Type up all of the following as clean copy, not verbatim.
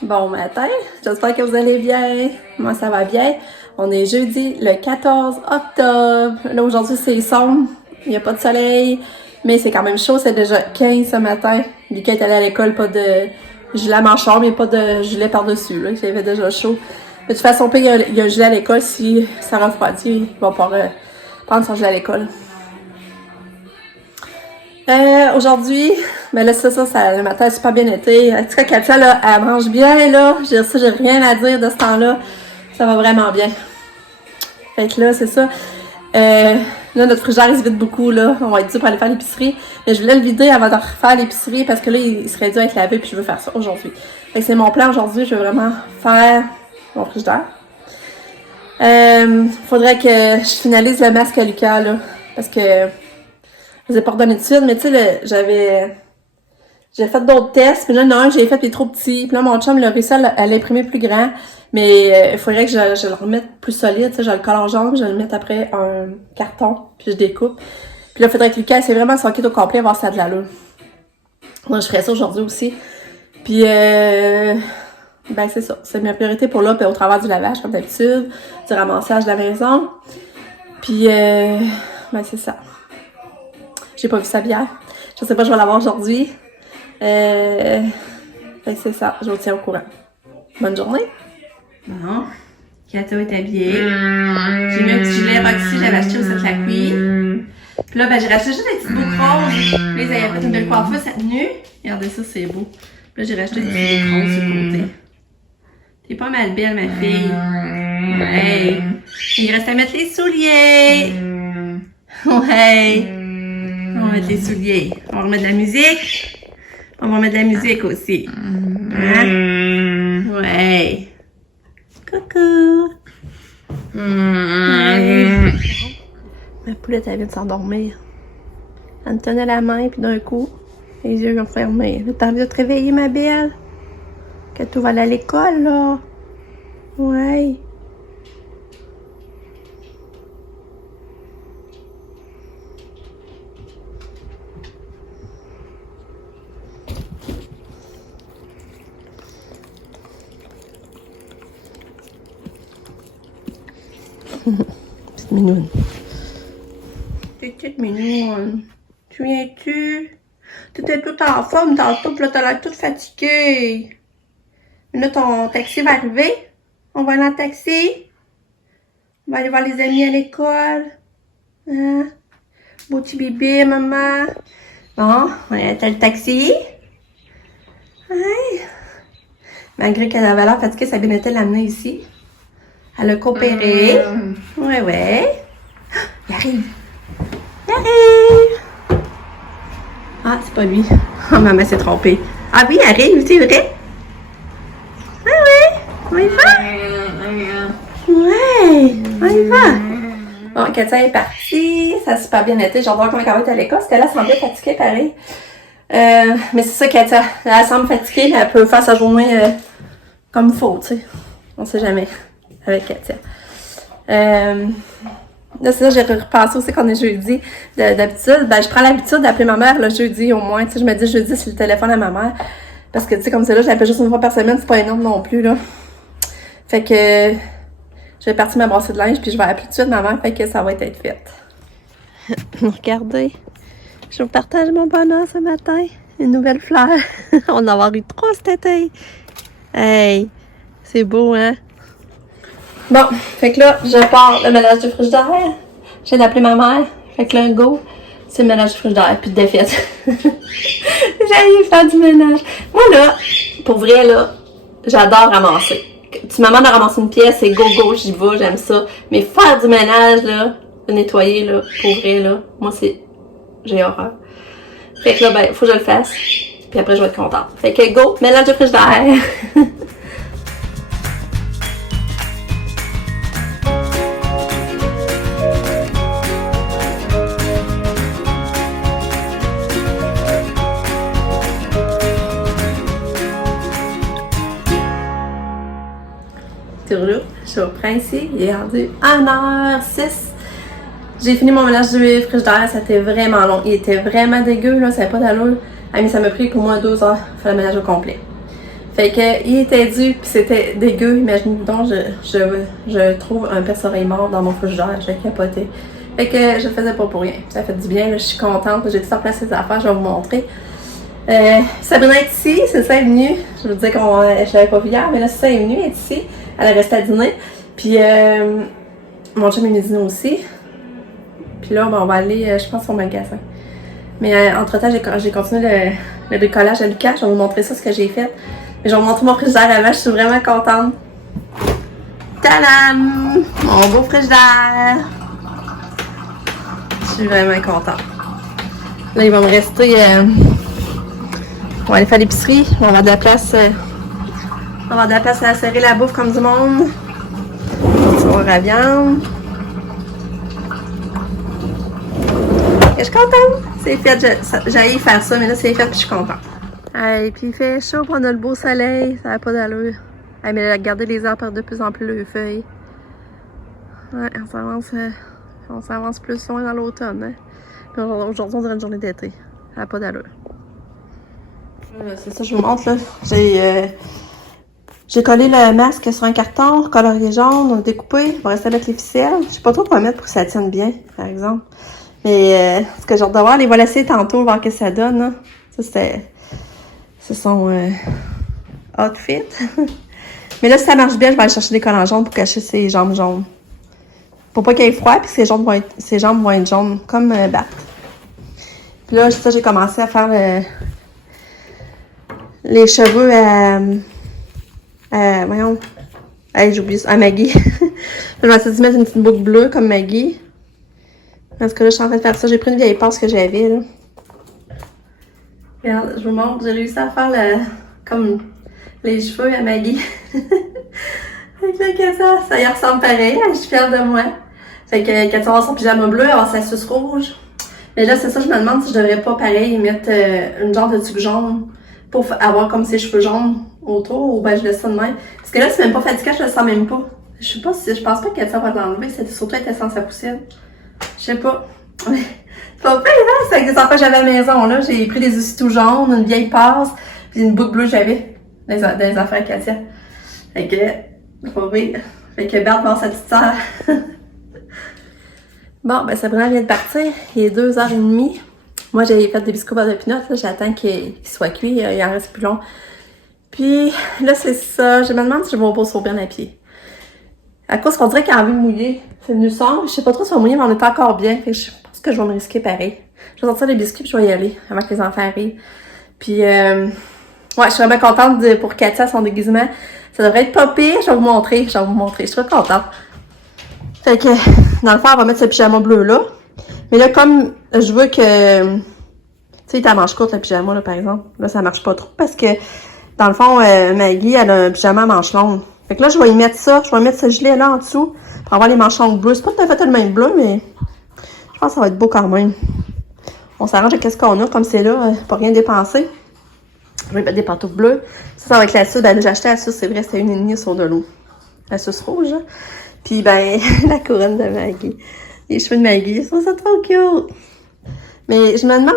Bon matin, j'espère que vous allez bien. Moi, ça va bien. On est jeudi le 14 octobre. Là, aujourd'hui, c'est sombre. Il n'y a pas de soleil, mais c'est quand même chaud. C'est déjà 15 ce matin. Lucas est allé à l'école, pas de gilet à manches longues, mais pas de gilet par-dessus. Là, il fait déjà chaud. De toute façon, il y a un gilet à l'école. Si ça refroidit, il va pouvoir prendre son gilet à l'école. Aujourd'hui, ben là, ça, le matin a super bien été. En tout cas, Katia, là, elle mange bien, là. J'ai rien à dire de ce temps-là. Ça va vraiment bien. Fait que là, c'est ça. Là, notre frigidaire, il se vide beaucoup, là. On va être dû pour aller faire l'épicerie. Mais je voulais le vider avant de refaire l'épicerie parce que là, il serait dû être lavé puis je veux faire ça aujourd'hui. Fait que c'est mon plan aujourd'hui. Je veux vraiment faire mon frigidaire. Faudrait que je finalise le masque à Lucas, là. Parce que je vous ai pas redonné de suite, mais tu sais, j'ai fait d'autres tests, puis là, non, j'ai fait les trop petits. Puis là, mon chum l'a réussi à l'imprimer plus grand, mais il faudrait que je le remette plus solide, tu sais, je le colle en jambe, je le mette après un carton, puis je découpe. Puis là, il faudrait que Lucas essaie vraiment son kit au complet, voir si ça a de l'allure. Moi, je ferais ça aujourd'hui aussi. Puis, ben c'est ça, c'est ma priorité pour là, puis au travers du lavage, comme d'habitude, du ramassage de la maison. Puis, ben c'est ça. J'ai pas vu ça hier. Je sais pas, je vais l'avoir aujourd'hui. Ben c'est ça, je vous tiens au courant. Bonne journée. Bon, Kato est habillée. J'ai mis un petit gilet Roxy, j'avais acheté au Set La Queen. Puis là, ben j'ai racheté juste des petites boucles roses. Là, ils avaient fait une belle coiffure cette nuit. Regardez ça, c'est beau. Puis là, j'ai racheté des petites boucles roses sur le côté. T'es pas mal belle, ma fille. Ouais. Il reste à mettre les souliers. Ouais. On va mettre les souliers. On va remettre de la musique. On va remettre de la musique aussi. Hein? Ouais. Coucou. Ouais. Ma poulette, elle vient de s'endormir. Elle me tenait la main, puis d'un coup, les yeux ont fermé. Là, t'as envie de te réveiller, ma belle? Que tu vas aller à l'école, là? Ouais. Petite minoune. Petite minoune. Tu viens-tu? T'étais toute en forme tantôt, pis là t'as l'air toute fatiguée. Là ton taxi va arriver. On va aller en taxi. On va aller voir les amis à l'école. Hein? Beau petit bébé, maman. Bon, on est à le taxi. Ouais. Malgré qu'elle avait l'air fatiguée, ça a bien été de l'amener ici. Elle a coopéré. Ouais, ouais. Ah, il arrive. Il arrive. Ah, c'est pas lui. Oh, maman s'est trompée. Ah oui, il arrive, c'est vrai. Ah ouais. On y va. Ouais, on y va. Bon, Katia est partie. Ça a super bien été. J'adore comment elle était à l'école. C'était là, elle semblait fatiguée, pareil. Mais c'est ça, Katia. Elle semble fatiguée, mais elle peut faire sa journée comme il faut, tu sais. On sait jamais. Avec Katia. Là, c'est ça, j'ai repassé aussi qu'on est jeudi. D'habitude, ben, je prends l'habitude d'appeler ma mère le jeudi au moins. Tu sais, je me dis jeudi, c'est le téléphone à ma mère. Parce que, tu sais, comme c'est là, je l'appelle juste une fois par semaine, c'est pas énorme non plus, là. Fait que, je vais partir ma brassée de linge, puis je vais appeler tout de suite ma mère, fait que ça va être fait. Regardez, je vous partage mon bonheur ce matin. Une nouvelle fleur. On en a avoir eu 3 cet été. Hey, c'est beau, hein? Bon, fait que là, je pars le ménage du frigidaire. Je viens d'appeler ma mère. Fait que là, go, c'est le ménage du frigidaire, puis de défaite. J'allais faire du ménage. Moi, là, pour vrai, là, j'adore ramasser. Tu me demandes de ramasser une pièce, c'est go, j'y vais, j'aime ça. Mais faire du ménage, là, de nettoyer, là, pour vrai, là, moi, c'est... j'ai horreur. Fait que là, ben, faut que je le fasse. Puis après, je vais être contente. Fait que go, ménage du frigidaire. Je suis au principe, il est rendu 1h06. J'ai fini mon ménage du frigidaire, ça était vraiment long. Il était vraiment dégueu, là, ça n'avait pas d'allure. Ah, mais ça m'a pris pour moi 2 heures pour faire le ménage au complet. Fait que, il était dû, puis c'était dégueu. Imaginez donc, je trouve un perce-oreille mort dans mon frigidaire. J'ai capoté. Fait que je le faisais pas pour rien. Ça fait du bien, là, je suis contente. J'ai tout en place ces affaires, je vais vous montrer. Sabrina est ici, c'est ça, elle est venue. Je vous disais que je l'avais pas vu hier, mais là, c'est ça, elle est venue, elle est ici. Elle est restée à dîner. Puis, mon chum est venu dîner aussi. Puis là, ben, on va aller, je pense, au magasin. Mais entre-temps, j'ai continué le bricolage à Lucas. Je vais vous montrer ça, ce que j'ai fait. Mais je vais vous montrer mon frigidaire avant, je suis vraiment contente. Tadam! Mon beau frigidaire! Je suis vraiment contente. Là, il va me rester... on va aller faire l'épicerie. On va avoir de la place... on va avoir de la place à serrer la bouffe comme du monde. Soir à viande. Je suis contente. C'est fait. J'allais faire ça, mais là, c'est fait puis je suis contente. Hey, puis il fait chaud, puis on a le beau soleil. Ça n'a pas d'allure. Hey, mais regardez les arbres perdent de plus en plus les feuilles. Ouais, on s'avance plus loin dans l'automne. Hein? Puis aujourd'hui, on dirait une journée d'été. Ça n'a pas d'allure. C'est ça, je vous montre, là. J'ai collé le masque sur un carton, colorié jaune, on a découpé. On va rester avec les ficelles. Je sais pas trop quoi mettre pour que ça tienne bien, par exemple. Mais ce que j'ai hâte de voir, les voilà essayer tantôt, voir ce que ça donne. Là. Ça, c'est son outfit. Mais là, si ça marche bien, je vais aller chercher des collants jaunes pour cacher ses jambes jaunes. Pour pas qu'il ait froid, puis ses jambes vont être jaunes, comme Bat. Puis là, ça, j'ai commencé à faire les cheveux voyons. Hey, j'ai oublié ça. À Maggie. Je vais essayer de mettre une petite boucle bleue comme Maggie. Parce que là, je suis en train de faire ça. J'ai pris une vieille passe que j'avais, là. Regarde, je vous montre. J'ai réussi à faire comme les cheveux à Maggie. Avec la ça y ressemble pareil. Je suis fière de moi. Fait que quand tu vas avoir son pyjama bleu, elle va avoir sa suce rouge. Mais là, c'est ça, je me demande si je devrais pas, pareil, mettre une genre de tube jaune pour avoir comme ses cheveux jaunes autour, ou ben je laisse ça de même. Parce que là, c'est même pas fatigant, je le sens même pas. Je pense pas que ça va l'enlever, c'est surtout être sans sa poussière. Je sais pas. C'est pas pire, hein? C'est avec des affaires que j'avais à la maison, là. J'ai pris des outils tout jaunes, une vieille passe, puis une boucle bleue que j'avais dans les affaires Katia. Fait que, faut rire. Fait que Bert va avoir sa petite sœur. Bon, ben Sabrina vient de partir. Il est 2h30. Moi, j'ai fait des biscuits beurre de pinot. J'attends qu'il soit cuit. Il en reste plus long. Puis là, c'est ça. Je me demande si je vais au beau bien à pied. À cause qu'on dirait qu'il a envie de mouiller. C'est venu sombre. Je sais pas trop si ça va mouiller, mais on est encore bien. Fait que je pense que je vais me risquer pareil. Je vais sortir les biscuits puis je vais y aller avant que les enfants arrivent. Puis, ouais, je suis vraiment contente pour Katia, son déguisement. Ça devrait être pas pire. Je vais vous montrer. Je suis très contente. Fait que, dans le fond, on va mettre ce pyjama bleu-là. Mais là, comme je veux que... Tu sais, il est à manche courte, le pyjama, là, par exemple. Là, ça marche pas trop parce que, dans le fond, Maggie, elle a un pyjama à manches longues. Fait que là, je vais y mettre ça. Je vais mettre ce gilet-là en dessous pour avoir les manches longues bleues. C'est pas tout à fait le même bleu, mais je pense que ça va être beau quand même. On s'arrange avec ce qu'on a, comme c'est là, pas rien dépenser. Je vais mettre des pantoufles bleues. Ça va être la suce. Ben, j'ai acheté la suce, c'est vrai, c'était 1,5 sur de l'eau. La suce rouge, hein. Puis, ben, la couronne de Maggie. Les cheveux de Maggie, ça, c'est trop cute. Mais je me demande,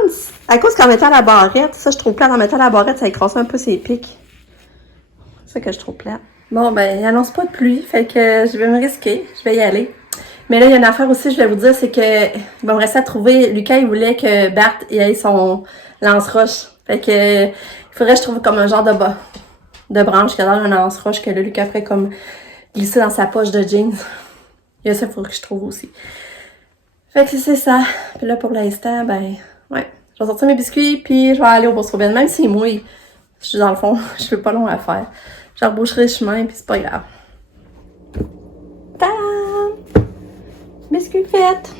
à cause qu'en mettant la barrette, ça, je trouve plate. En mettant la barrette, ça écrase un peu ses pics. C'est ça que je trouve plate. Bon, ben, il annonce pas de pluie, fait que je vais me risquer. Je vais y aller. Mais là, il y a une affaire aussi, je vais vous dire, c'est que, il va me rester à trouver. Lucas, il voulait que Bart ait son lance-roche. Fait que, il faudrait que je trouve comme un genre de branche qui a l'air un lance-roche que là, Lucas ferait comme glisser dans sa poche de jeans. Il y a ça, il faudrait que je trouve aussi. Fait que c'est ça. Puis là, pour l'instant, ben, ouais. Je vais sortir mes biscuits, puis je vais aller au Bourse-Robin. Même s'il mouille, je suis dans le fond, je fais pas long à faire. Je reboucherai le chemin, puis c'est pas grave. Tadam! Biscuits faits!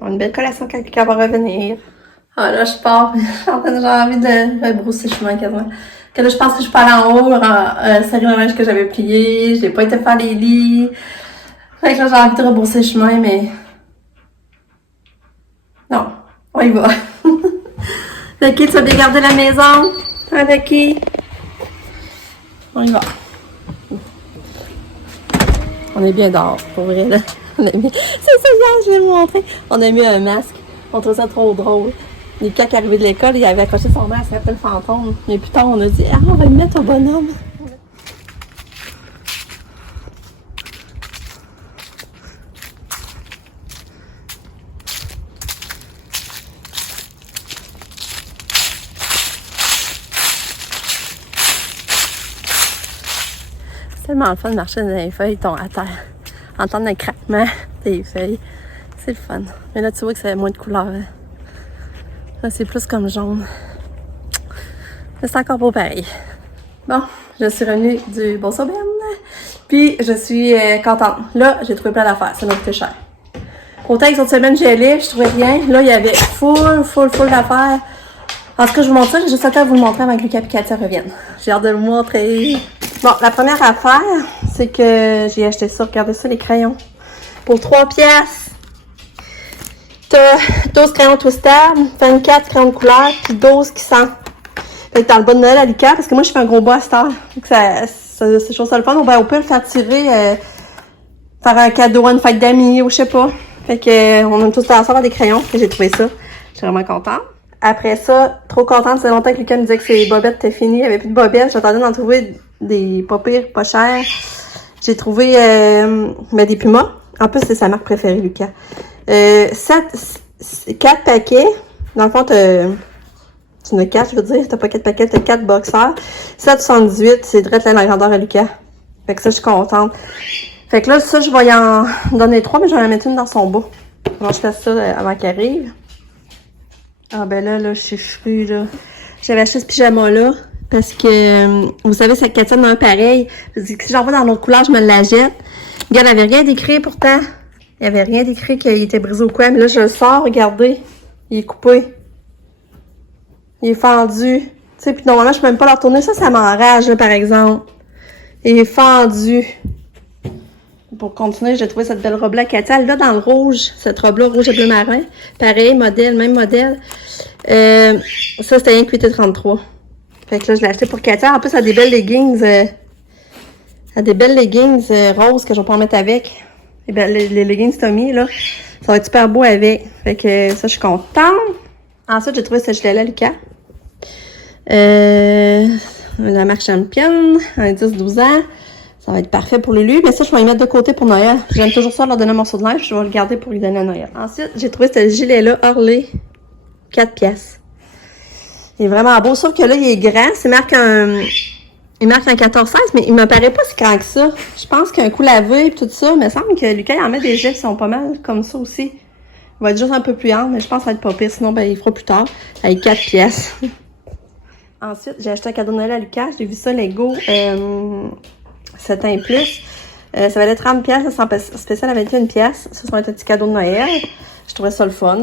On a une belle collation quand quelqu'un va revenir. Ah là, je pars. J'ai envie de rebrousser le chemin quasiment. Que là, je pense que je peux aller en haut, serrer le linge que j'avais plié. Je n'ai pas été faire les lits. Fait que là, j'ai envie de rebrousser le chemin, mais... Non, on y va. Lucky, tu vas bien garder la maison? Hein, Lucky? On y va. On est bien dehors, pour vrai, là. C'est ça, hier, je vais vous montrer. On a mis un masque. On trouve ça trop drôle. Lucas qui est arrivé de l'école, il avait accroché son main à sa le fantôme. Mais plus tard, on a dit, ah, on va le mettre au bonhomme. C'est tellement le fun de marcher dans les feuilles, ton à terre. Entendre le craquement des feuilles. C'est le fun. Mais là, tu vois que ça a moins de couleurs. Hein. Là, c'est plus comme jaune. Mais c'est encore beau pareil. Bon, je suis revenue du Bourse-Auberne. Puis, je suis contente. Là, j'ai trouvé plein d'affaires. Ça m'a coûté cher. Autant que cette semaine, j'y allais, je trouvais rien. Là, il y avait full d'affaires. En tout cas, je vous montre ça. J'ai juste hâte de vous le montrer avant que Lucas et Katia reviennent. J'ai hâte de vous montrer. Bon, la première affaire, c'est que j'ai acheté ça. Regardez ça, les crayons. Pour 3 piastres. T'as 12 crayons twistables, 24 crayons de couleur, puis 12 qui sentent. Fait que dans le bas de Noël à Lucas, parce que moi, je fais un gros bas à cette heure. C'est chose ça le fun. On peut le faire tirer, faire un cadeau à une fête d'amis, ou je sais pas. Fait que, on aime tous ensemble des crayons. J'ai trouvé ça. Je suis vraiment contente. Après ça, trop contente. Ça fait longtemps que Lucas me disait que ses bobettes étaient finies. Il n'y avait plus de bobettes. J'attendais d'en trouver des pas pires, pas chers. J'ai trouvé des Pumas. En plus, c'est sa marque préférée, Lucas. 4 paquets. Dans le fond, tu en as 4, je veux dire. T'as pas 4 paquets, t'as 4 boxers. 7,78, c'est direct la grandeur à Lucas. Fait que ça, je suis contente. Fait que là, ça, je vais y en donner 3, mais je vais en mettre une dans son bas. Alors, je fais ça avant qu'il arrive. Ah ben là, je suis frue, là. J'avais acheté ce pyjama-là parce que, vous savez, cette Katia dans un pareil. Je dis que si j'en vois dans l'autre couleur, je me la jette. Regarde, il n'y avait rien d'écrit pourtant. Il n'y avait rien d'écrit qu'il était brisé ou quoi. Mais là, je le sors, regardez. Il est coupé. Il est fendu. Tu sais, puis normalement, je peux même pas le retourner. Ça m'enrage, là, par exemple. Il est fendu. Pour continuer, j'ai trouvé cette belle robe-là. Katia, elle l'a dans le rouge. Cette robe-là, rouge et bleu marin. Pareil, modèle, même modèle. Ça, c'était rien que 8,33. Fait que là, je l'ai acheté pour Katia. En plus, elle a des belles leggings. Elle a des belles leggings roses que je vais pas en mettre avec. Les leggings Tommy, là. Ça va être super beau avec. Fait que ça, je suis contente. Ensuite, j'ai trouvé ce gilet-là, Lucas. La marque Champion, un 10-12 ans. Ça va être parfait pour Lulu, mais ça, je vais y mettre de côté pour Noël. J'aime toujours ça, leur donner un morceau de neige, je vais le garder pour lui donner à Noël. Ensuite, j'ai trouvé ce gilet-là, Orlé, 4 pièces. Il est vraiment beau, sauf que là, il est grand. Il marque un 14-16, mais il me paraît pas si grand que ça. Je pense qu'un coup lavé et tout ça, il me semble que Lucas, il en met des gilets qui sont pas mal comme ça aussi. Il va être juste un peu plus ample, mais je pense que ça va être pas pire. Sinon, ben, il fera plus tard, avec 4 pièces. Ensuite, j'ai acheté un cadeau de Noël à Lucas. J'ai vu ça, Lego. 7 ans plus. Ça valait 30 pièces, spécial à 21 pièces. Ça va être un petit cadeau de Noël. Je trouvais ça le fun.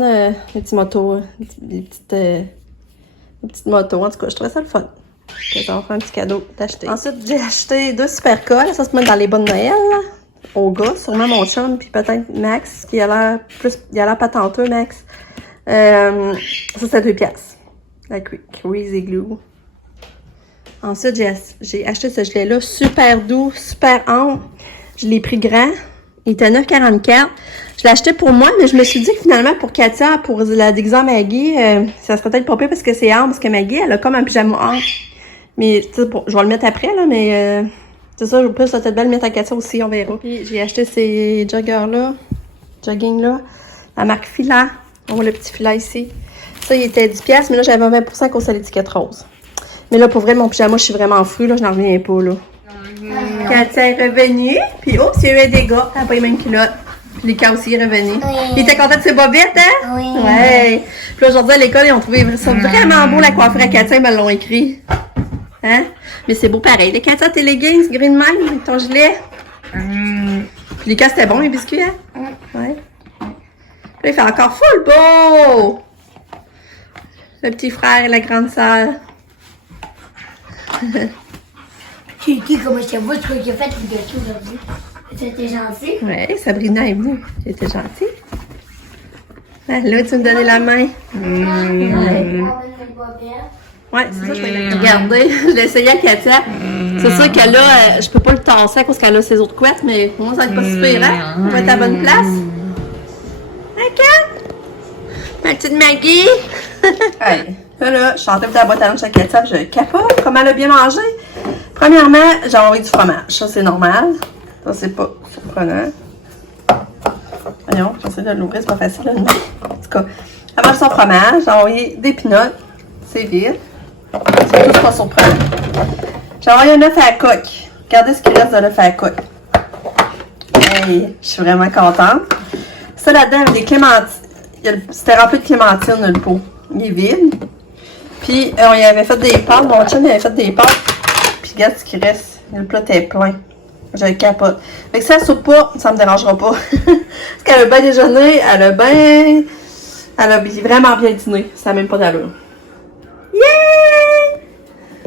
Les petits motos, des petites motos. En tout cas, je trouvais ça le fun. Ça va faire un petit cadeau d'acheter. Ensuite, j'ai acheté 2 super cols. Ça se met dans les bas de Noël. Là, au gars, sûrement mon chum, puis peut-être Max, qui a l'air patenteux, Max. Ça, c'était 2 pièces. La Crazy Glue. Ensuite, j'ai acheté ce gilet-là, super doux, super ample. Je l'ai pris grand. Il était 9,44. Je l'ai acheté pour moi, mais je me suis dit que finalement, pour Katia, pour la déguiser à Maggie, ça serait peut-être pas pire parce que c'est ample, parce que Maggie, elle a comme un pyjama ample. Mais, tu sais, je vais le mettre après, là, mais c'est ça, je peux peut-être bien le mettre à Katia aussi, on verra. Puis, j'ai acheté ces jogging-là, la marque Fila. On voit le petit filet ici. Ça, il était 10 pièces, mais là, j'avais 20% qu'on sur l'étiquette rose. Mais là, pour vrai, mon pyjama, je suis vraiment frue, là, je n'en reviens pas, là. Katia est revenue, puis oups, il y a eu un dégât, elle n'a pas les mêmes culottes. Puis Lucas aussi est revenu. Oui. Il était content de ses bobettes, hein? Oui. Ouais. Puis aujourd'hui, à l'école, ils ont trouvé ça vraiment beau, la coiffure à Katia, ils me l'ont écrit. Hein? Mais c'est beau pareil. Les Katia, tes leggings, green man, avec ton gilet. Puis Lucas, c'était bon, les biscuits, hein? Ouais. Puis là, il fait encore full beau! Le petit frère et la grande sœur. Tu dis comment ça va, ce que j'ai fait le gâteau aujourd'hui. C'était gentil. Oui, Sabrina est venue. J'étais gentille. Ah, là, tu me donnais la main. Ouais, c'est ça, je vais la regarder. Je l'ai essayé à Katia. C'est sûr que là, je peux pas le tasser à cause qu'elle a ses autres couettes, mais pour moi, ça va être pas super, hein? On va être à la bonne place. OK? Ma petite Maggie. Hey, là, je suis en train de la boîte à lunch à ketchup, je capote comment elle a bien mangé. Premièrement, j'ai envoyé du fromage. Ça, c'est normal. Ça, c'est pas surprenant. Voyons, j'essaie de l'ouvrir, c'est pas facile. Là. En tout cas, elle mange son fromage. J'ai envoyé des pinottes. C'est vide. C'est tout pas surprenant. J'ai envoyé un œuf à la coque. Regardez ce qu'il reste de l'œuf à la coque. Hey, je suis vraiment contente. Ça, là-dedans, il y a des clémentines. C'était rempli de clémentines, le pot. Il est vide. Puis, on y avait fait des pâtes. Mon chum, il avait fait des pâtes. Puis, regarde ce qui reste. Le plat est plein. Je le capote. Fait que si elle soupe pas, ça me dérangera pas. Parce qu'elle a bien déjeuné. Elle a vraiment bien dîné. Ça n'a même pas d'allure. Yeah!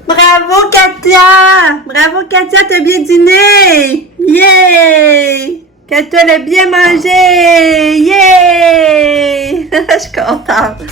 Bravo, Katia! Bravo, Katia, t'as bien dîné! Yeah! Katia, elle a bien mangé! Yeah! Je suis contente.